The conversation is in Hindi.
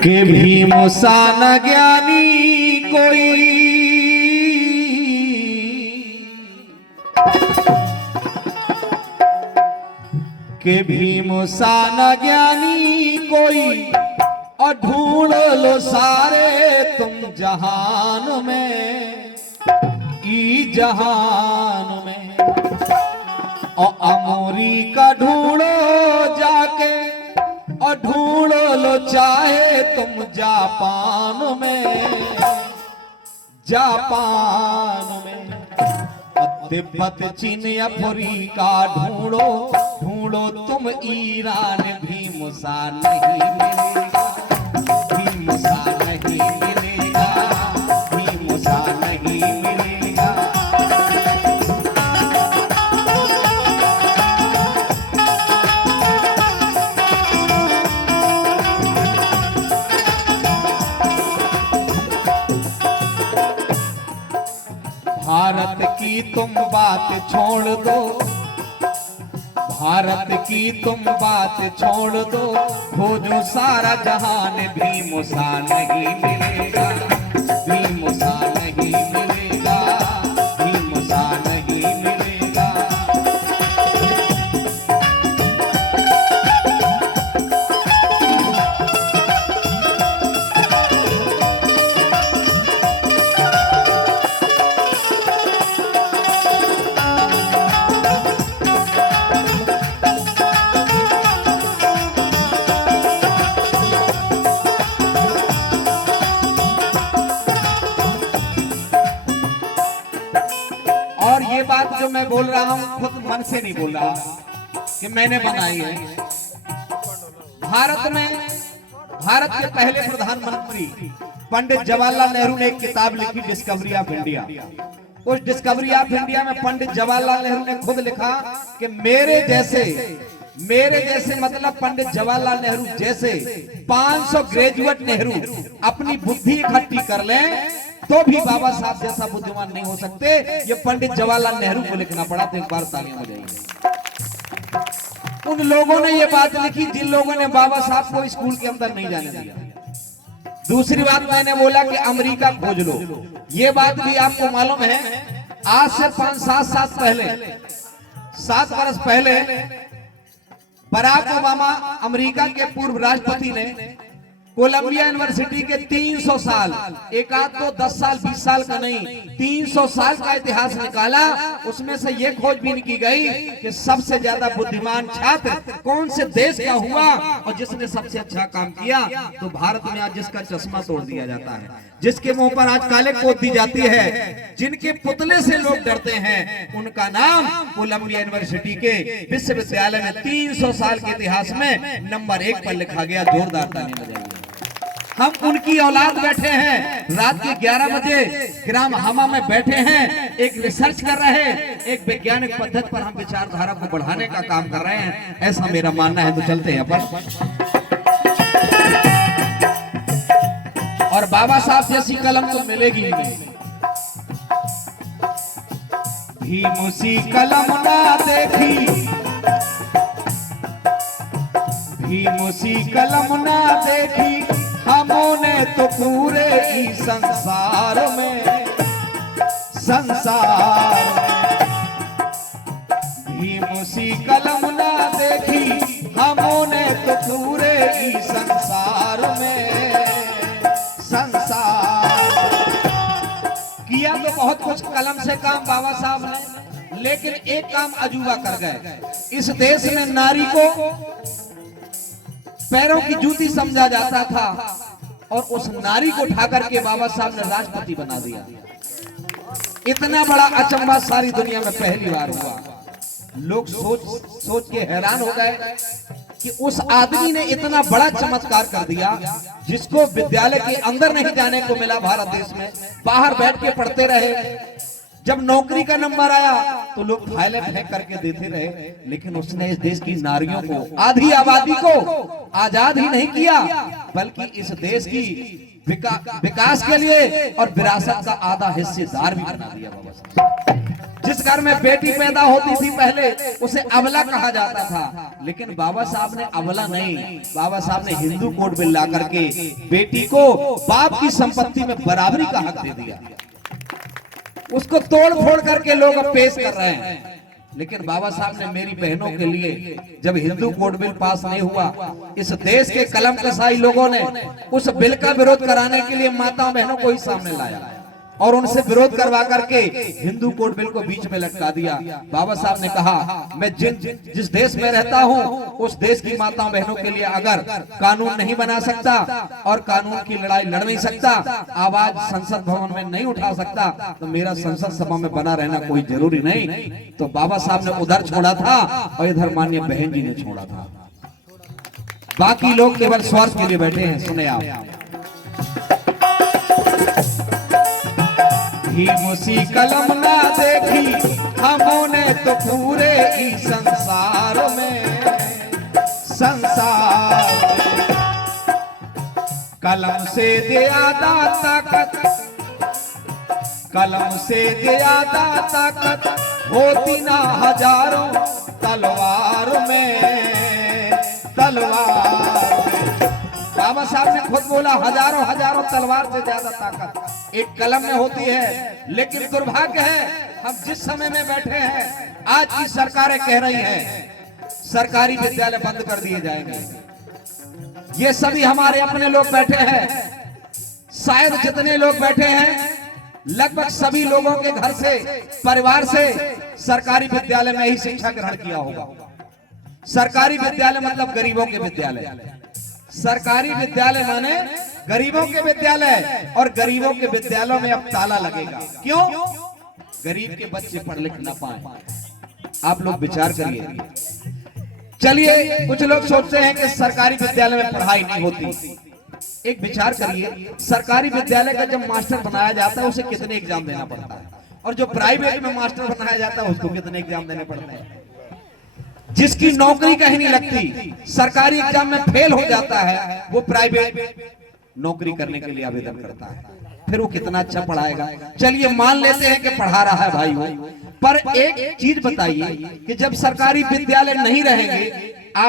के भीम सा न ज्ञानी कोई, के भीम सा न ज्ञानी कोई, और ढूंढ लो सारे तुम जहान में, ई जहान में, और अमोरी का ढूंढो जाके, और ढूंढ लो चाहे तुम जापान में, जापान में, और तिब्बत चीन अफ्रीका ढूंढो, ढूंढो तुम ईरान, भीम सा नहीं मिलेगा, भीम सा नहीं मिलेगा, भीम सा नहीं मिलेगा। भारत की तुम बात छोड़ दो, भारत की तुम बात छोड़ दो, खोजो सारा जहान, भीम सा नहीं मिलेगा, भीम सा नहीं मिलेगा, भीम सा नहीं मिलेगा। और ये बात जो मैं बोल रहा हूं खुद मन से नहीं बोल रहा कि मैंने बनाई है। भारत में, भारत के पहले प्रधानमंत्री पंडित जवाहरलाल नेहरू ने एक किताब लिखी, डिस्कवरी ऑफ इंडिया। उस डिस्कवरी ऑफ इंडिया में पंडित जवाहरलाल नेहरू ने खुद लिखा कि मेरे जैसे मतलब पंडित जवाहरलाल नेहरू जैसे 500 ग्रेजुएट नेहरू अपनी बुद्धि इकट्ठी कर लें तो भी बाबा साहब जैसा बुद्धिमान नहीं हो सकते। ये पंडित जवाहरलाल नेहरू को लिखना पड़ा, तो एक बार तालियां हो जाएगी। उन लोगों ने ये बात लिखी जिन लोगों ने बाबा साहब को स्कूल के अंदर नहीं जाने दिया। दूसरी बात मैंने बोला कि अमेरिका खोज लो। ये बात भी आपको मालूम है, आज से 5-7 पहले, 7 वर्ष पहले बराक ओबामा अमेरिका के पूर्व राष्ट्रपति ने कोलंबिया यूनिवर्सिटी के 300 साल, एक आध तो 10 साल 20 साल का नहीं, 300 साल का इतिहास निकाला। उसमें से ये खोजबीन की गई कि सबसे ज्यादा बुद्धिमान छात्र कौन से देश का हुआ और जिसने सबसे अच्छा काम किया। तो भारत में आज जिसका चश्मा तोड़ दिया जाता है, जिसके मुंह पर आज काले पोत दी जाती है, जिनके पुतले से लोग डरते हैं, उनका नाम कोलंबिया यूनिवर्सिटी के विश्वविद्यालय में 300 साल के इतिहास में नंबर 1 पर लिखा गया। जोरदार ताली बजाइए। हम उनकी औलाद बैठे हैं, रात के 11 बजे ग्राम हमा में बैठे हैं, एक रिसर्च कर रहे हैं, एक वैज्ञानिक पद्धति पर हम विचारधारा को बढ़ाने का काम कर रहे हैं, ऐसा मेरा मानना है। तो चलते हैं अपन। और बाबा साहब जैसी कलम तो मिलेगी ही नहीं। भीम सी कलम ना देखी, भीम सी कलम ना देखी हमने तो पूरे ही संसार में, संसार भीम सी कलम ना देखी हमने तो पूरे ही संसार में, संसार किया तो बहुत कुछ कलम से काम बाबा साहब ने, लेकिन एक काम अजूबा कर गए। इस देश में नारी को पैरों की जूती समझा जाता था और उस नारी को उठा करके बाबा साहब ने राष्ट्रपति बना दिया। इतना बड़ा अचंभा सारी दुनिया में पहली बार हुआ। लोग सोच के हैरान हो गए कि उस आदमी ने इतना बड़ा चमत्कार कर दिया, जिसको विद्यालय के अंदर नहीं जाने को मिला भारत देश में, बाहर बैठ के पढ़ते रहे। जब नौकरी का नंबर आया तो लोग फाइलें फेंक करके देते रहे, लेकिन उसने इस देश की नारियों को, आधी आबादी को आजाद ही नहीं किया, बल्कि इस देश की विकास के लिए और विरासत का आधा हिस्सेदार भी बना दिया बाबा साहब। जिस घर में बेटी पैदा होती थी पहले उसे अबला कहा जाता था, लेकिन बाबा साहब ने अबला नहीं, बाबा साहब ने हिंदू कोड बिल ला करके बेटी को बाप की संपत्ति में बराबरी का हक दे दिया। उसको तोड़ फोड़ करके लोग अब पेश कर रहे हैं, लेकिन बाबा साहब ने मेरी बहनों के लिए जब हिंदू कोड बिल पास नहीं हुआ, इस देश के कलम कसाई लोगों ने उस बिल का विरोध कराने के लिए माताओं बहनों को ही सामने लाया और उनसे विरोध करवा करके हिंदू कोड बिल को बीच में लटका दिया। बाबा साहब ने कहा, मैं जिस देश में रहता हूं उस देश की माताओं बहनों के लिए अगर कानून नहीं बना सकता और कानून की लड़ाई लड़ नहीं सकता, आवाज संसद भवन में नहीं उठा सकता, तो मेरा संसद सभा में बना रहना कोई जरूरी नहीं। तो बाबा साहब ने उधर छोड़ा था और इधर माननीय बहन जी ने छोड़ा था। बाकी लोग केवल स्वार्थ के लिए बैठे हैं। सुने आप, मुसी कलम ना देखी हमने तो पूरे ही संसार में कलम से दियादा ताकत, कलम से दियादा ताकत होती ना हजारों तलवार में, बाबा साहब ने खुद बोला, हजारों हजारों तलवार से ज्यादा ताकत एक कलम में होती है। लेकिन दुर्भाग्य है, हम जिस समय में बैठे हैं आज की सरकारें कह रही हैं सरकारी विद्यालय बंद कर दिए जाएंगे। ये सभी हमारे अपने लोग बैठे हैं, शायद जितने लोग बैठे हैं लगभग सभी लोगों के घर से परिवार से सरकारी विद्यालय में ही शिक्षा ग्रहण किया होगा। सरकारी विद्यालय मतलब गरीबों के विद्यालय, सरकारी विद्यालय माने गरीबों के विद्यालय, और गरीबों के विद्यालयों में अब ताला लगेगा। क्यों? गरीब के बच्चे पढ़ लिख ना पाए। आप लोग विचार करिए। चलिए, कुछ लोग सोचते हैं कि सरकारी विद्यालय में पढ़ाई नहीं होती। एक विचार करिए, सरकारी विद्यालय का जब मास्टर बनाया जाता है उसे कितने एग्जाम देना पड़ता है, और जो प्राइवेट में मास्टर बनाया जाता है उसको कितने एग्जाम देने पड़ते हैं। जिसकी नौकरी कहीं नहीं लगती, सरकारी एग्जाम में फेल हो जाता है, वो प्राइवेट नौकरी करने के लिए आवेदन करता है, फिर वो कितना अच्छा पढ़ाएगा। चलिए मान लेते हैं कि पढ़ा रहा है भाई वो, पर एक चीज बताइए कि जब सरकारी विद्यालय नहीं रहेंगे, आप